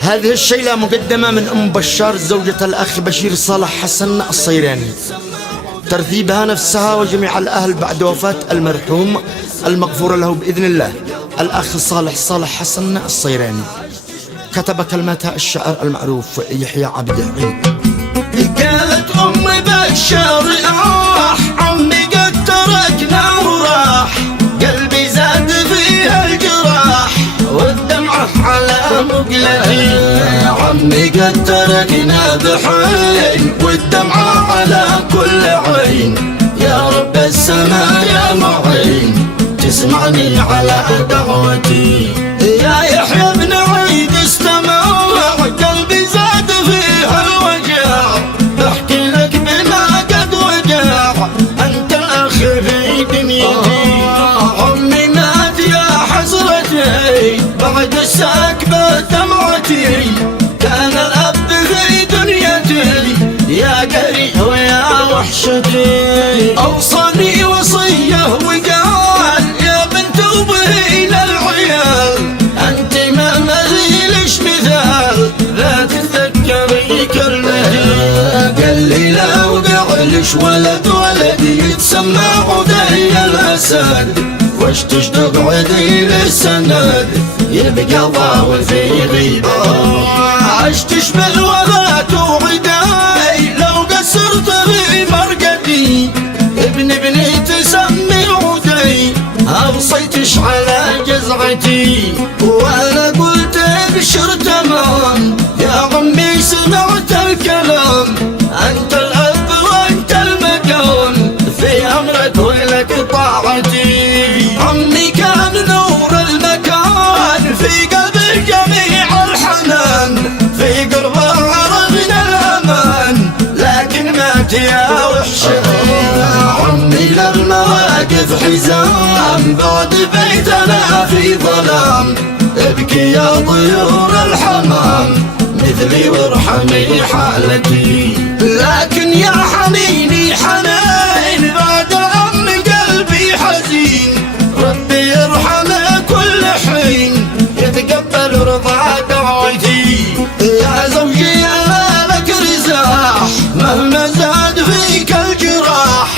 هذه الشيلة مقدمة من أم بشار زوجة الأخ بشير صالح حسن الصيراني، ترتيبها نفسها وجميع الأهل بعد وفاة المرحوم المغفور له بإذن الله الأخ صالح حسن الصيراني. كتب كلماتها الشاعر المعروف يحيى عبد الحميد. قالت أم بشار عمي قد تركنا وراح، قلبي زاد فيها الجراح والدمعة على مقلتي. عمي قد تركنا بحين والدمعة على كل عين، يا رب السماء يا معين تسمعني على دعوتي. يا يحيى بن عيد استمع، قلبي زاد فيها الوجع، بحكي لك بما قد وجع، انت الاخ في دنيتي. عمي مات يا حسرتي بعد السكبة دمعتي، كان الاب في دنيتي يا قريب ويا وحشتي. اوصاني وصيه وقال يا بنت وبهي للعيال، انت ما مثيلش مثال لا تتذكري كلمتي. قال لي لا وقعلش ولد يتسمى عدي الاسد، وش تشتق عدي للسند يبقى ضاوي في غيبتي. عشت بالوفاة وعداي لو قصرت في مرقدي، ابني تسمي عدي ابصيتش على جزعتي. وانا قلت ابشر تمام يا عمي سمعت الكلام، انت الاب وانت المقام في امرك ولك طاعتي. عمي كان نور المكان في قلب الجميع الحنان، في قربه عرفنا الامان لكن مات يا وحشتي. عمي للمواقف حزام بعد بيتنا في ظلام، ابكي يا طيور الحمام مثلي وارحمي حالتي. لكن يا حنيني حنين بعد عم قلبي حزين، ربي يرحمه كل حين يتقبل رضا دعوتي. يا زوجي انا لك رزاح مهما زاد فيك الجراح،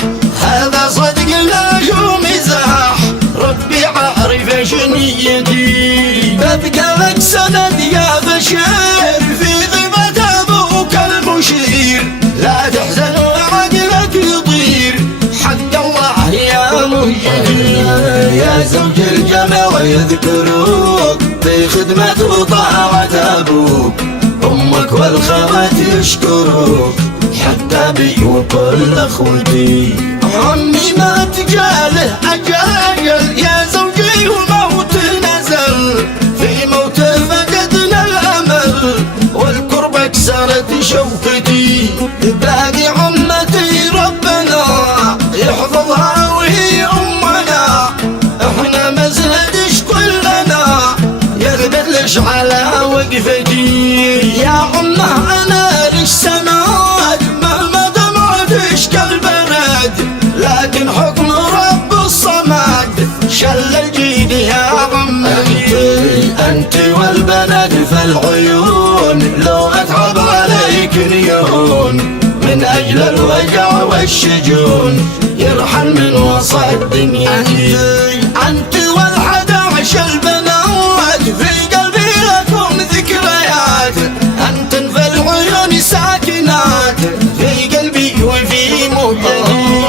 هذا صدق لا جو مزاح ربي عارف شنيتي. ببقى لك سند يا بشير في غيبة ابوك المشير، لا تحزن وعقلك يطير حق الله يا مهجتي. يا زوج الجمع يذكروك في خدمة وطاعة ابوك، امك والخوات يشكروك حتى بي وكل اخوتي. عمي ما تجاله اجل يا زوجي وموت نزل، في موت فقدنا الامل والكرب كسرت شوكتي. باقي عمتي ربنا يحفظها وهي امنا، احنا ما زهدش كلنا يغبرلش على وقفتي. يا عمه انا لش سند مهما دمعتش كالبرد، لكن حكم رب الصمد شل الجيد يا عمتي. انت والبنات في العيون لو اتعب عليك نيون، من اجل الوجع والشجون يرحل من وسط دنيتي. انت والحدعش البنات في قلبي لكم ذكريات، انت في العيون ساكنات في قلبي وفي مهجتي.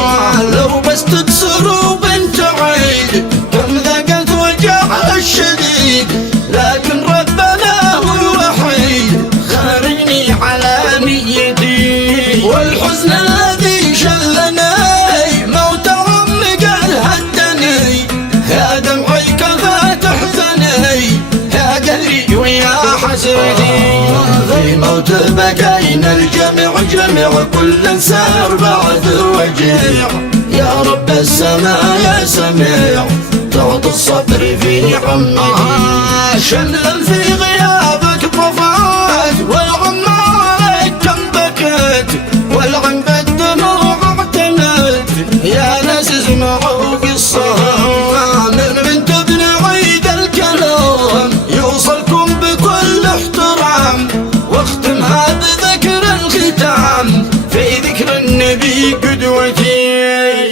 لو بس تكسروا بنت عيد كم ذقت وجع الشديد، لكن ربنا هو الوحيد خارجني على نيتي. والحزن الذي شلني موت عمي قد هدني، يا دمعي كفى تحزني يا قهري ويا حسرتي. في موت بكينا الجميع جميع كل سار بعد وجيع، يا رب السماء يا سميع تعطي الصبر في عمتي. شملا في غيابك طفات والعم عليك كم بكت، والعم بالدموع اعتمد يا ناس اسمعوا قصة من بنت ابن عيد الكلام يوصلكم بكل احترام. واختمها بذكر الختام في ذكر النبي قدوتي.